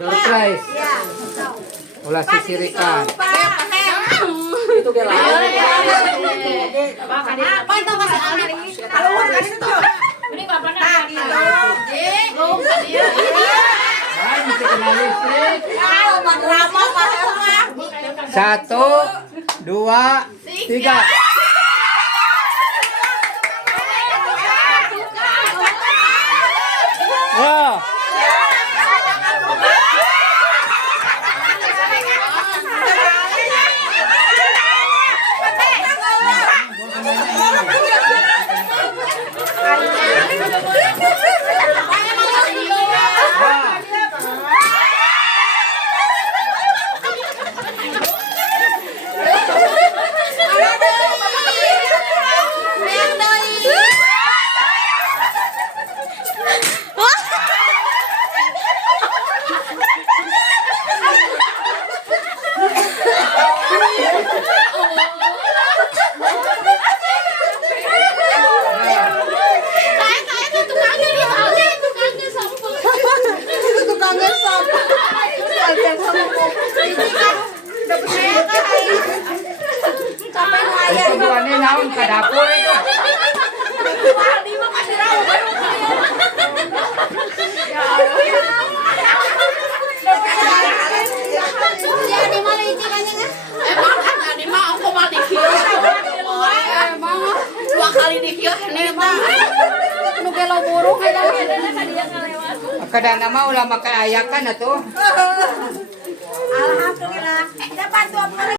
Door prize. Ulah sisirikan. Itu ge lain. Apa itu Mas Ali? Kalau kan itu. Ini bapaknya gitu. Ay, mesti kena listrik. Drama Pak. 1, 2, 3. Wow. Itu bukannya naon ke dapur itu. Kadang nama ulah makan ayakan atuh. Alhamdulillah. Dapat 20.